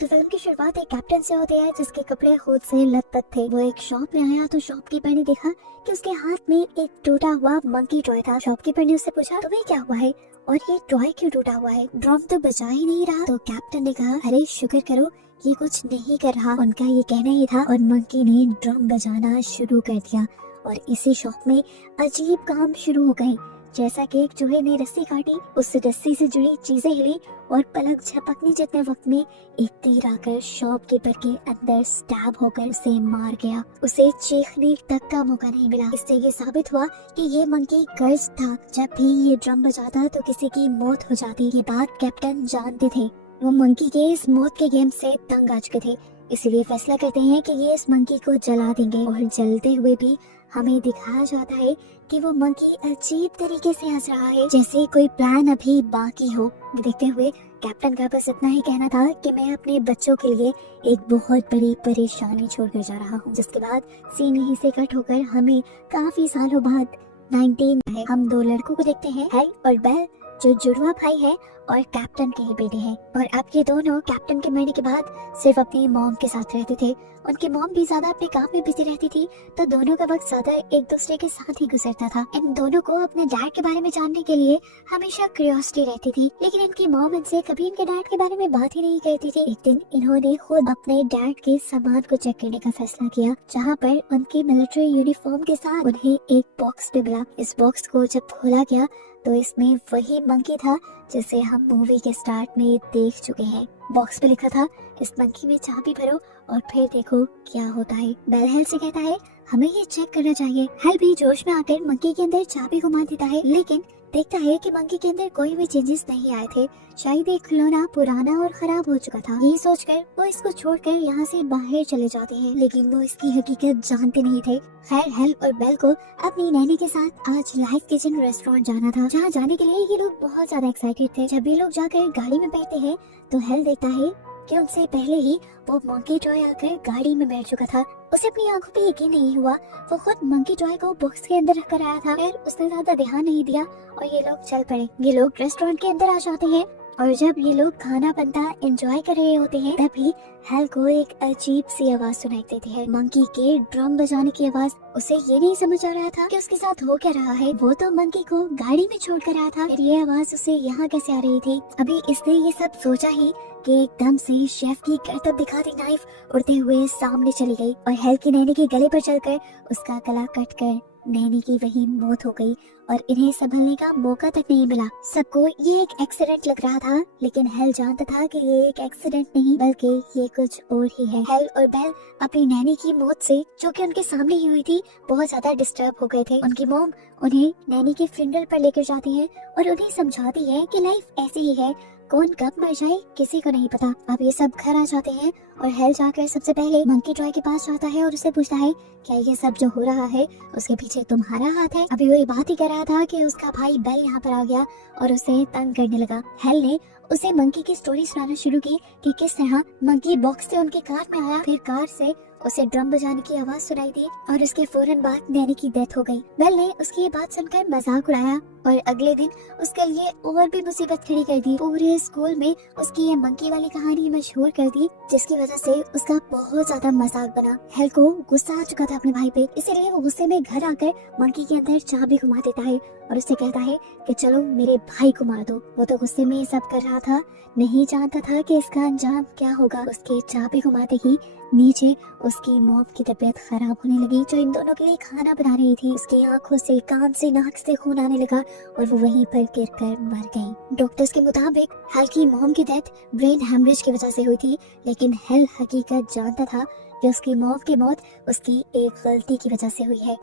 तो फिल्म की शुरुआत एक कैप्टन से होती है जिसके कपड़े खुद से लथपथ थे। वो एक शॉप में आया तो शॉपकीपर ने देखा कि उसके हाथ में एक टूटा हुआ मंकी टॉय था। शॉपकीपर ने उससे पूछा, तुम्हें क्या हुआ है और ये टॉय क्यों टूटा हुआ है? ड्रम तो बजा ही नहीं रहा। तो कैप्टन ने कहा, अरे शुक्र करो ये कुछ नहीं कर रहा। उनका ये कहना ही था और मंकी ने ड्रम बजाना शुरू कर दिया और इसी शॉप में अजीब काम शुरू हो गए। जैसा कि एक चूहे ने रस्सी काटी, उस रस्सी से जुड़ी चीजें हिली और पलक झपकने जितने वक्त में एक तीर आकर शॉपकीपर के अंदर स्टैब होकर उसे मार गया। उसे चीखने तक का मौका नहीं मिला। इससे ये साबित हुआ कि ये मंकी कर्ज था। जब भी ये ड्रम बजाता तो किसी की मौत हो जाती। ये बात कैप्टन जानते थे। वो मंकी के इस मौत के गेम से तंग आ चुके थे, इसलिए फैसला करते हैं कि ये इस मंकी को जला देंगे। और जलते हुए भी हमें दिखाया जाता है कि वो मंकी अजीब तरीके से हंस रहा है, जैसे कोई प्लान अभी बाकी हो। देखते हुए कैप्टन का बस इतना ही कहना था कि मैं अपने बच्चों के लिए एक बहुत बड़ी परेशानी छोड़कर जा रहा हूँ। जिसके बाद सीन यहीं से कट होकर हमें काफी सालों बाद 19 है। हम दो लड़कों को देखते हैं, हेल और बेल, जो जुड़वा भाई है और कैप्टन के ही बेटे हैं। और अब ये दोनों कैप्टन के मरने के बाद सिर्फ अपनी मॉम के साथ रहते थे। उनकी मॉम भी ज्यादा अपने काम में बिजी रहती थी, तो दोनों का वक्त ज्यादा एक दूसरे के साथ ही गुजरता था। इन दोनों को अपने डैड के बारे में जानने के लिए हमेशा क्यूरियोसिटी रहती थी, लेकिन इनकी मॉम इनसे कभी इनके डैड के बारे में बात ही नहीं करती थी। एक दिन इन्होंने खुद अपने डैड के सामान को चेक करने का फैसला किया, जहाँ पर उनकी मिलिट्री यूनिफॉर्म के साथ उन्हें एक बॉक्स भी मिला। इस बॉक्स को जब खोला गया तो इसमें वही मंकी था जिसे हम मूवी के स्टार्ट में देख चुके हैं। बॉक्स पे लिखा था, इस मंकी में चाबी भरो और फिर देखो क्या होता है। बेल हेल से कहता है, हमें ये चेक करना चाहिए। हेल भी जोश में आकर मंकी के अंदर चाबी घुमा देता है, लेकिन देखता है कि मंकी के अंदर कोई भी चेंजेस नहीं आए थे। शायद एक खिलौना पुराना और खराब हो चुका था। यही सोचकर वो इसको छोड़कर यहाँ से बाहर चले जाते हैं, लेकिन वो इसकी हकीकत जानते नहीं थे। खैर, हेल और बेल को अपनी नैनी के साथ आज लाइफ किचन रेस्टोरेंट जाना था, जहाँ जाने के लिए ये लोग बहुत ज्यादा एक्साइटेड थे। जब ये लोग जाकर गाड़ी में बैठते हैं तो हेल देखता है कि उनसे पहले ही वो मंकी टॉय आकर गाड़ी में बैठ चुका था। उसे अपनी आंखों पे यकीन नहीं हुआ। वो खुद मंकी टॉय को बॉक्स के अंदर रख कर आया था। फिर उसने ज्यादा ध्यान नहीं दिया और ये लोग चल पड़े। ये लोग रेस्टोरेंट के अंदर आ जाते हैं और जब ये लोग खाना बनता एंजॉय कर रहे होते हैं, तभी हेल को एक अजीब सी आवाज सुनाई देती है, मंकी के ड्रम बजाने की आवाज। उसे ये नहीं समझ आ रहा था कि उसके साथ हो क्या रहा है। वो तो मंकी को गाड़ी में छोड़ कर आया था, फिर ये आवाज उसे यहाँ कैसे आ रही थी? अभी इसने ये सब सोचा ही कि एकदम से शेफ की करतब दिखाती नाइफ उड़ते हुए सामने चली गई और हेल की नैनी के गले पर चलकर उसका गला कट कर नैनी की वही मौत हो गई और इन्हें संभलने का मौका तक नहीं मिला। सबको ये एक एक्सीडेंट लग रहा था, लेकिन हेल जानता था कि ये एक एक्सीडेंट नहीं बल्कि ये कुछ और ही है। हेल और बेल अपनी नैनी की मौत से, जो कि उनके सामने ही हुई थी, बहुत ज्यादा डिस्टर्ब हो गए थे। उनकी मॉम उन्हें नैनी के फ्यूनरल पर लेकर जाती है और उन्हें समझाती है कि लाइफ ऐसी ही है, कौन कब मर जाए किसी को नहीं पता। अब ये सब घर आ जाते हैं और हेल जाकर सबसे पहले मंकी टॉय के पास जाता है और उसे पूछता है, क्या ये सब जो हो रहा है उसके पीछे तुम्हारा हाथ है? अभी वो ये बात ही कर रहा था कि उसका भाई बेल यहाँ पर आ गया और उसे तंग करने लगा। हेल ने उसे मंकी की स्टोरी सुनाना शुरू की कि किस तरह मंकी बॉक्स से उनकी कार में आया, फिर कार से उसे ड्रम बजाने की आवाज सुनाई दी और उसके फौरन बाद नैनी की डेथ हो गई। बेल ने उसकी ये बात सुनकर मजाक उड़ाया और अगले दिन उसके लिए और भी मुसीबत खड़ी कर दी। पूरे स्कूल में उसकी ये मंकी वाली कहानी मशहूर कर दी, जिसकी वजह से उसका बहुत ज्यादा मजाक बना। हेल को गुस्सा आ चुका था अपने भाई पे, इसीलिए वो गुस्से में घर आकर मंकी के अंदर चाबी घुमा देता है और उससे कहता है कि चलो मेरे भाई को मार दो। वो तो गुस्से में ये सब कर रहा था, नहीं जानता था कि इसका अंजाम क्या होगा। उसके चाबी घुमाते ही नीचे उसकी मॉम की तबीयत खराब होने लगी, जो इन दोनों के लिए खाना बना रही थी। उसकी आंखों से, कान से, नाक से खून आने लगा और वो वहीं पर गिरकर मर गई। डॉक्टर्स के मुताबिक हेल की मॉम की डेथ ब्रेन हेमरेज की वजह से हुई थी, लेकिन हेल हकीकत जानता था कि उसकी मॉम की मौत उसकी एक गलती की वजह से हुई है।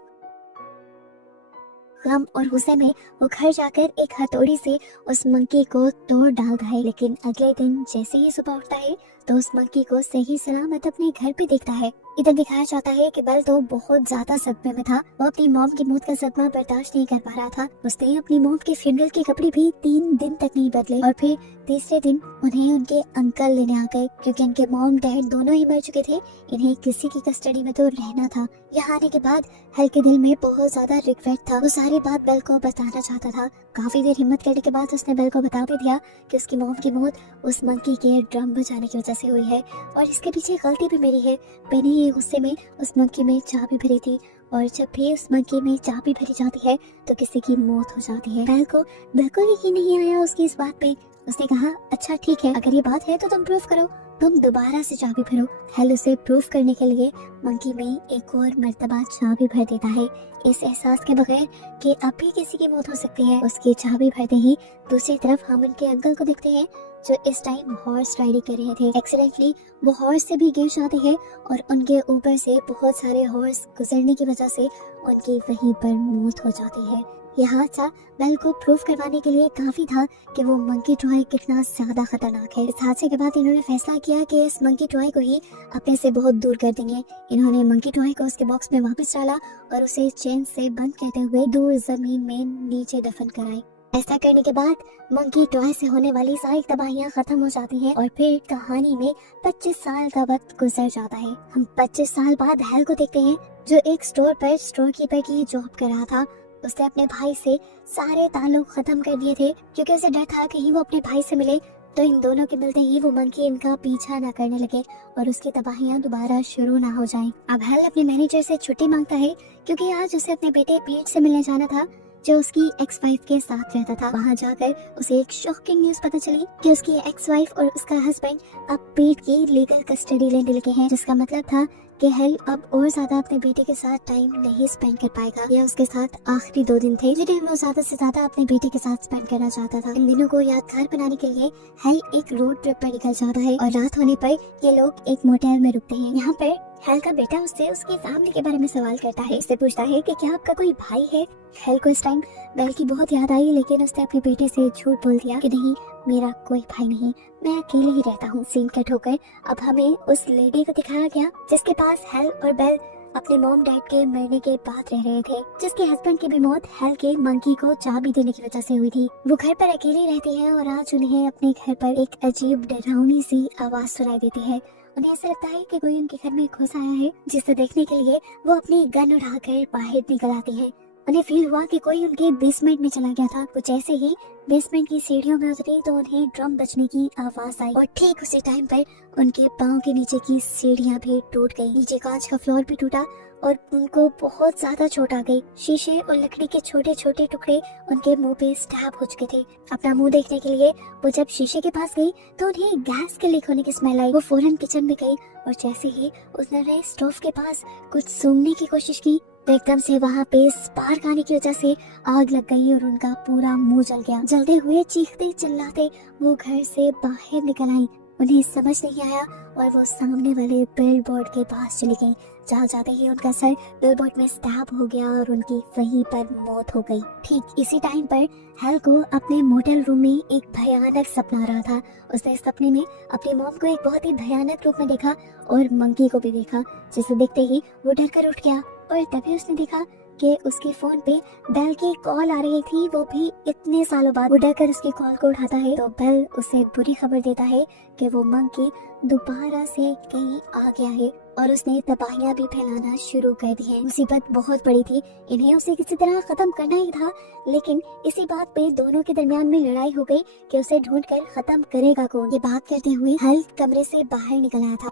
गम और गुस्से में वो घर जाकर एक हथौड़ी से उस मंकी को तोड़ डालता है, लेकिन अगले दिन जैसे ही सुबह उठता है तो उस मंकी को सही सलामत अपने घर पे देखता है। इधर दिखाया जाता है कि बेल तो बहुत ज्यादा सदमे में था। वो अपनी मॉम की मौत का सदमा बर्दाश्त नहीं कर पा रहा था। उसने अपनी मॉम के फ्यूनरल के कपड़े भी 3 दिन तक नहीं बदले और फिर तीसरे दिन उन्हें उनके अंकल लेने आ गए, क्योंकि उनके मॉम डैड दोनों ही मर चुके थे। इन्हें किसी की कस्टडी में तो रहना था। यहाँ आने के बाद हेल के दिल में बहुत ज्यादा रिग्रेट था। वो सारे ये बात बेल को बताना चाहता था। काफी देर हिम्मत करने के बाद उसने बेल को बता भी दिया कि उसकी मॉम की मौत उस मंकी के ड्रम बजाने की वजह से हुई है और इसके पीछे गलती भी मेरी है। मैंने ये गुस्से में उस मंकी में चाबी भरी थी और जब भी उस मंकी में चाबी भरी जाती है तो किसी की मौत हो जाती है। बेल को बिल्कुल यकीन नहीं आया उसकी इस बात पे। उसने कहा अच्छा ठीक है, अगर ये बात है तो तुम प्रूफ करो, तुम दोबारा से चाबी भरो। हेल उसे प्रूफ करने के लिए मंकी में एक और मर्तबा चाबी भर देता है, इस एहसास के बगैर कि अब भी किसी की मौत हो सकती है। उसकी चाबी भरते ही दूसरी तरफ हम उनके अंकल को देखते हैं जो इस टाइम हॉर्स राइडिंग कर रहे थे। एक्सीडेंटली वो हॉर्स से भी गिर जाते हैं और उनके ऊपर से बहुत सारे हॉर्स गुजरने की वजह से उनकी वहीं पर मौत हो जाती है। यह हादसा बेल को प्रूफ करवाने के लिए काफी था कि वो मंकी टॉय कितना ज्यादा खतरनाक है। इस हादसे के बाद इन्होंने फैसला किया कि इस मंकी टॉय को ही अपने से बहुत दूर कर देंगे। इन्होंने मंकी टॉय को उसके बॉक्स में वापस डाला और उसे चेन से बंद करते हुए दूर जमीन में नीचे दफन कराए। ऐसा करने के बाद मंकी टॉय से होने वाली सारी तबाहियां खत्म हो जाती हैं और फिर कहानी में 25 साल का वक्त गुजर जाता है। हम 25 साल बाद हेल को देखते हैं जो एक स्टोर पर स्टोर कीपर की जॉब कर रहा था। उसने अपने भाई से सारे ताल्लुक खत्म कर दिए थे क्योंकि उसे डर था कहीं वो अपने भाई से मिले तो इन दोनों के मिलते ही वो मंकी इनका पीछा ना करने लगे और उसकी तबाहियां दोबारा शुरू ना हो जाएं। अब हेल अपने मैनेजर से छुट्टी मांगता है क्योंकि आज उसे अपने बेटे पीट से मिलने जाना था जो उसकी एक्स वाइफ के साथ रहता था। वहाँ जाकर उसे एक शॉकिंग न्यूज पता चली कि उसकी एक्स वाइफ और उसका हस्बैंड अब पीट की लीगल कस्टडी लेने लगे हैं, जिसका मतलब था कि हेल अब और ज्यादा अपने बेटे के साथ टाइम नहीं स्पेंड कर पाएगा। ये उसके साथ आखिरी 2 दिन थे जिन्हें वो ज्यादा से ज्यादा अपने बेटे के साथ स्पेंड करना चाहता था। इन दिनों को यादगार बनाने के लिए हेल एक रोड ट्रिप पर निकल जाता है और रात होने पर ये लोग एक मोटेल में रुकते हैं। यहाँ पर हेल का बेटा उससे उसकी फैमिली के बारे में सवाल करता है। उससे पूछता है कि क्या आपका कोई भाई है। हेल को इस टाइम बेल की बहुत याद आई लेकिन उसने अपने बेटे से झूठ बोल दिया कि नहीं, मेरा कोई भाई नहीं, मैं अकेले ही रहता हूँ। सीन कट होकर अब हमें उस लेडी को दिखाया गया जिसके पास हेल और बेल अपने मॉम डैड के मरने के बाद रह रहे थे, जिसके हस्बैंड की भी मौत हेल के मंकी को चाबी देने की वजह से हुई थी। वो घर पर अकेली रहती है और आज उन्हें अपने घर पर एक अजीब डरावनी सी आवाज सुनाई देती है। उन्हें ऐसा लगता है कि कोई उनके घर में घुस आया है, जिसे देखने के लिए वो अपनी गन उठाकर बाहर निकल आती है। उन्हें फील हुआ कि कोई उनके बेसमेंट में चला गया था। वो जैसे ही बेसमेंट की सीढ़ियों में उतरी तो उन्हें ड्रम बजने की आवाज आई और ठीक उसी टाइम पर उनके पाँव के नीचे की सीढ़ियां भी टूट गई। नीचे कांच का फ्लोर भी टूटा और उनको बहुत ज्यादा चोट आ गई। शीशे और लकड़ी के छोटे छोटे टुकड़े उनके मुंह पे स्टैब हो चुके थे। अपना मुंह देखने के लिए वो जब शीशे के पास गई तो उन्हें गैस के लीक होने की स्मेल आई। वो फौरन किचन में गई और जैसे ही उसने स्टोव के पास कुछ सूंघने की कोशिश की तो एकदम से वहाँ पे स्पार्क आने की वजह से आग लग गई और उनका पूरा मुंह जल गया। जलते हुए चीखते चिल्लाते वो घर से बाहर निकल आई। उन्हें समझ नहीं आया और वो सामने वाले बिल बोर्ड के पास चली गई, जहाँ जाते ही उनका सर बिल बोर्ड में स्टैब हो गया और उनकी वहीं पर मौत हो गई। ठीक इसी टाइम पर हेल को अपने मोटेल रूम में एक भयानक सपना आ रहा था। उसने इस सपने में अपनी मॉम को एक बहुत ही भयानक रूप में देखा और मंकी को भी देखा, जिसे देखते ही वो डर कर उठ गया और तभी उसने देखा कि उसके फोन पे बेल की कॉल आ रही थी, वो भी इतने सालों बाद। वो डरकर उसकी कॉल को उठाता है तो बेल उसे बुरी खबर देता है कि वो मंकी दोबारा से कहीं आ गया है और उसने तबाहियां भी फैलाना शुरू कर दी है। मुसीबत बहुत बड़ी थी, इन्हें उसे किसी तरह खत्म करना ही था, लेकिन इसी बात पे दोनों के दरमियान में लड़ाई हो गई कि उसे ढूंढकर खत्म करेगा कौन। ये बात करते हुए हेल कमरे से बाहर निकल आया था।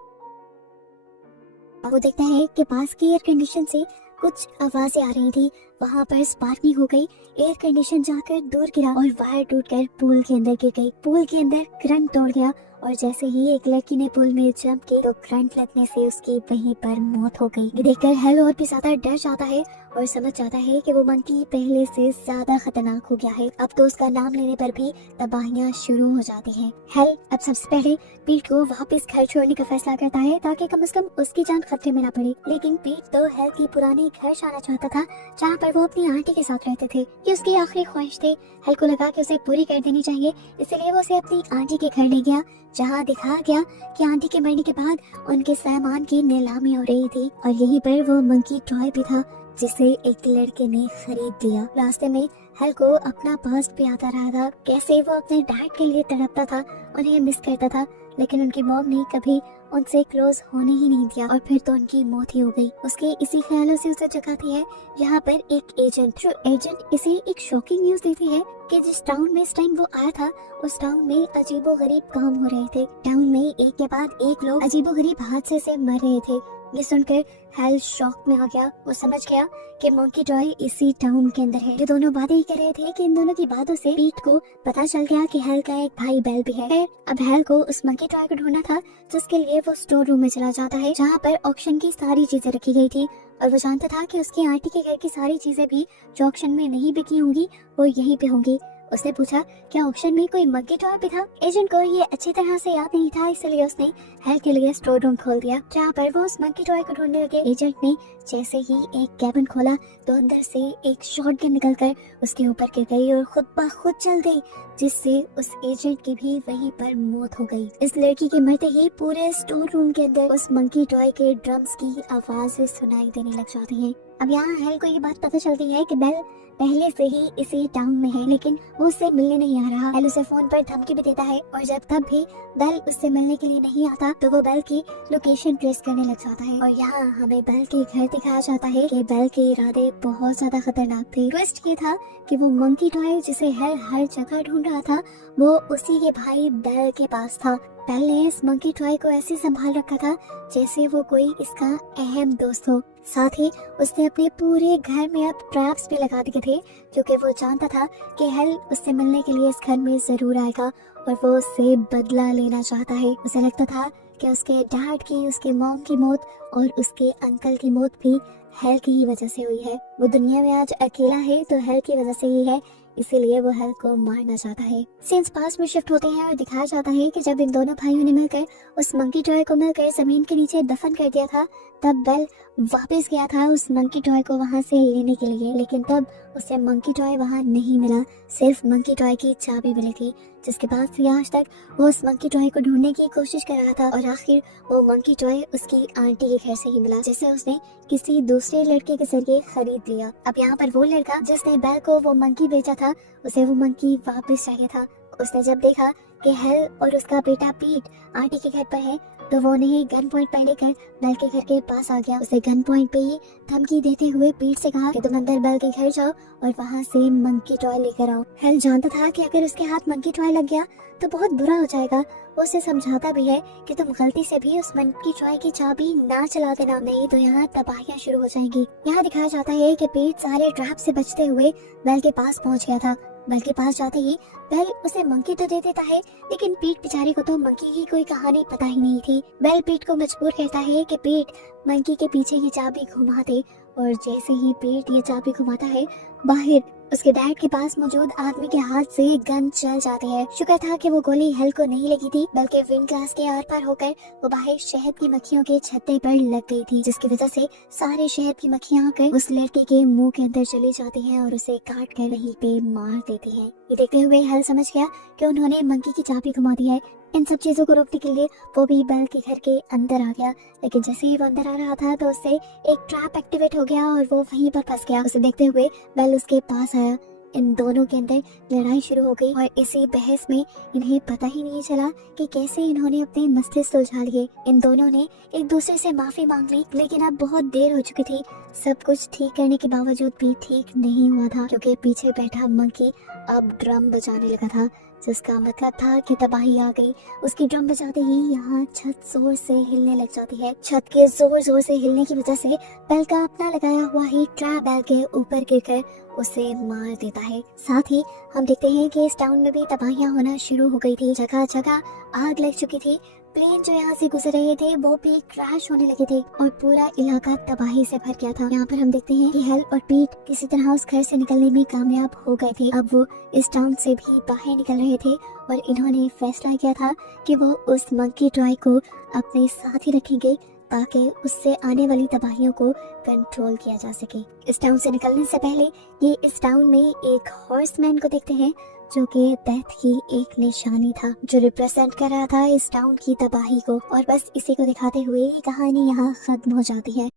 वो देखता है कि पास की एयर कंडीशन से कुछ आवाजें आ रही थी। वहाँ पर स्पार्किंग हो गई, एयर कंडीशन जाकर दूर गिरा और वायर टूटकर पूल के अंदर गिर गई। पूल के अंदर करंट तोड़ गया और जैसे ही एक लड़की ने पूल में जंप की तो करंट लगने से उसकी वहीं पर मौत हो गई। ये देखकर हेल और भी ज्यादा डर जाता है और समझ जाता है कि वो मंकी पहले से ज्यादा खतरनाक हो गया है। अब तो उसका नाम लेने पर भी तबाहियां शुरू हो जाती हैं। हेल अब सबसे पहले पीट को वापस घर छोड़ने का फैसला करता है ताकि कम से कम उसकी जान खतरे में ना पड़े। लेकिन पीट तो हेल की पुरानी घर जाना चाहता था जहाँ पर वो अपनी आंटी के साथ रहते थे। ये उसकी आखिरी ख्वाहिश थी। हेल को लगा कि उसे पूरी कर देनी चाहिए, इसलिए वो उसे अपनी आंटी के घर ले गया, जहाँ दिखाया गया कि आंटी के मरने के बाद उनके सामान की नीलामी हो रही थी और यहीं पर वो मंकी टॉय भी था जिसे एक लड़के ने खरीद लिया। रास्ते में हेल को अपना पास्ट भी आता रहा था, कैसे वो अपने डैड के लिए तड़पता था, उन्हें मिस करता था, लेकिन उनकी मॉम ने कभी उनसे क्लोज होने ही नहीं दिया और फिर तो उनकी मौत ही हो गई। उसके इसी ख्यालों से उसे जगाती है यहाँ पर एक एजेंट। जो एजेंट इसे एक शॉकिंग न्यूज देती है कि जिस टाउन में इस टाइम वो आया था उस टाउन में अजीबोगरीब काम हो रहे थे। टाउन में एक के बाद एक लोग अजीबोगरीब हादसे से मर रहे थे। ये सुनकर हेल शॉक में आ गया। वो समझ गया कि मंकी टॉय इसी टाउन के अंदर है। ये दोनों बातें ही कर रहे थे कि इन दोनों की बातों से पीट को पता चल गया कि हेल का एक भाई बेल भी है। फिर अब हेल को उस मंकी टॉय को ढूंढना था, जिसके लिए वो स्टोर रूम में चला जाता है जहाँ पर ऑक्शन की सारी चीजें रखी गई थी। और वो जानता था कि उसकी आंटी के घर की सारी चीजें भी जो ऑक्शन में नहीं बिकी होंगी वो यहीं पे होंगी। उसने पूछा क्या ऑक्शन में कोई मंकी टॉय भी था। एजेंट को ये अच्छी तरह से याद नहीं था, इसलिए उसने हेल के लिए स्टोर रूम खोल दिया जहाँ पर वो उस मंकी टॉय को ढूंढने लगे। एजेंट ने जैसे ही एक कैबिन खोला तो अंदर से एक शॉटगन निकलकर उसके ऊपर गिर गई और खुद ब खुद चल गई, जिससे उस एजेंट की भी वहीं पर मौत हो गई। इस लड़की के मरते ही पूरे स्टोर रूम के अंदर उस मंकी टॉय के ड्रम्स की आवाजें सुनाई देने लग जाती हैं। अब यहाँ हेल को ये बात पता चलती है कि बेल पहले से ही इसी टाउन में है, लेकिन वो उससे मिलने नहीं आ रहा। हेल उसे फोन पर धमकी भी देता है और जब तब भी बेल उससे मिलने के लिए नहीं आता तो वो बेल की लोकेशन ट्रेस करने लग जाता है। और यहाँ हमें बेल के घर दिखाया जाता है कि बेल के इरादे बहुत ज्यादा खतरनाक थे। ट्विस्ट ये था कि वो मंकी टॉय जिसे हेल हर जगह ढूंढ रहा था वो उसी के भाई बेल के पास था। बेल ने इस मंकी टॉय को ऐसे संभाल रखा था जैसे वो कोई इसका अहम दोस्त हो। साथ ही उसने अपने पूरे घर में अब ट्रैप्स भी लगा दिए थे, क्योंकि वो जानता था कि हेल उससे मिलने के लिए इस घर में जरूर आएगा और वो उससे बदला लेना चाहता है। उसे लगता था कि उसके डैड की, उसके मॉम की मौत और उसके अंकल की मौत भी हेल की ही वजह से हुई है। वो दुनिया में आज अकेला है तो हेल की वजह से ही है, इसीलिए वो हेल को मारना चाहता है। सीन्स पास में शिफ्ट होते हैं और दिखाया जाता है कि जब इन दोनों भाइयों ने मिलकर उस मंकी टॉय को मिलकर जमीन के नीचे दफन कर दिया था, तब बेल वापस गया था उस मंकी टॉय को वहां से लेने के लिए, लेकिन तब उसे मंकी टॉय वहां नहीं मिला, सिर्फ मंकी टॉय की चाबी मिली थी, जिसके बाद से आज तक वो उस मंकी टॉय को ढूंढने की कोशिश कर रहा था। और आखिर वो मंकी टॉय उसकी आंटी के घर से ही मिला, जिसे उसने किसी दूसरे लड़के के जरिए खरीद लिया। अब यहाँ पर वो लड़का जिसने बेल को वो मंकी बेचा था, उसे वो मंकी वापस चाहिए था। उसने जब देखा कि हेल और उसका बेटा पीट आंटी के घर पर है तो वो उन्हें गन पॉइंट पर लेकर बेल के घर के पास आ गया। उसे गन पॉइंट पे ही धमकी देते हुए पीट से कहा कि तुम अंदर बेल के घर जाओ और वहाँ से मंकी टॉय लेकर आओ। हेल जानता था कि अगर उसके हाथ मंकी टॉय लग गया तो बहुत बुरा हो जाएगा। वो उसे समझाता भी है कि तुम गलती से भी उस मंकी टॉय की चाबी ना चला देना, नहीं तो यहाँ तबाहियां शुरू हो जाएंगी। यहाँ दिखाया जाता है कि पीट सारे ट्रैप से बचते हुए बेल के पास पहुँच गया था। बेल के पास जाते ही बेल उसे मंकी तो दे देता है, लेकिन पीट बेचारे को तो मंकी की कोई कहानी पता ही नहीं थी। बेल पीट को मजबूर करता है कि पीट मंकी के पीछे ये चाबी घुमा दे, और जैसे ही पीट ये चाबी घुमाता है बाहर उसके डैड के पास मौजूद आदमी के हाथ से गन चल जाती है। शुक्र था कि वो गोली हेल को नहीं लगी थी, बल्कि विंड ग्लास के आर पार होकर वो बाहर शहद की मक्खियों के छत्ते पर लग गई थी, जिसकी वजह से सारे शहद की मक्खियां आकर उस लड़के के मुंह के अंदर चली जाती हैं और उसे काट कर वहीं पे मार देती हैं। ये देखते हुए हेल समझ गया कि उन्होंने मंकी की चाबी घुमा दी है। इन सब चीजों को रोकने के लिए वो भी बेल के घर के अंदर आ गया, लेकिन जैसे ही वो अंदर आ रहा था तो उससे एक ट्रैप एक्टिवेट हो गया और वो वहीं पर फंस गया। उसे देखते हुए बेल उसके पास आया। इन दोनों के अंदर लड़ाई शुरू हो गई और इसी बहस में इन्हें पता ही नहीं चला कि कैसे इन्होंने अपने मस्तिष्क सुलझा लिए। इन दोनों ने एक दूसरे से माफी मांग ली, लेकिन अब बहुत देर हो चुकी थी। सब कुछ ठीक करने के बावजूद भी ठीक नहीं हुआ था, क्योंकि पीछे बैठा मंकी अब ड्रम बजाने लगा था, जिसका मतलब था कि तबाही आ गई। उसकी ड्रम बजाते ही यहाँ छत जोर से हिलने लग जाती है। छत के जोर जोर से हिलने की वजह से बेल का अपना लगाया हुआ ही ट्रैप बेल के ऊपर गिरकर उसे मार देता है। साथ ही हम देखते हैं कि इस टाउन में भी तबाहियां होना शुरू हो गई थी। जगह जगह आग लग चुकी थी। प्लेन जो यहाँ से गुजर रहे थे वो भी क्रैश होने लगे थे और पूरा इलाका तबाही से भर गया था। यहाँ पर हम देखते हैं कि हेल और पीट किसी तरह उस घर से निकलने में कामयाब हो गए थे। अब वो इस टाउन से भी बाहर निकल रहे थे और इन्होंने फैसला किया था कि वो उस मंकी टॉय को अपने साथ ही रखेंगे, ताकि उससे आने वाली तबाहियों को कंट्रोल किया जा सके। इस टाउन से निकलने से पहले ये इस टाउन में एक हॉर्समैन को देखते हैं, जो कि डेथ की एक निशानी था, जो रिप्रेजेंट कर रहा था इस टाउन की तबाही को। और बस इसी को दिखाते हुए ये कहानी यहाँ खत्म हो जाती है।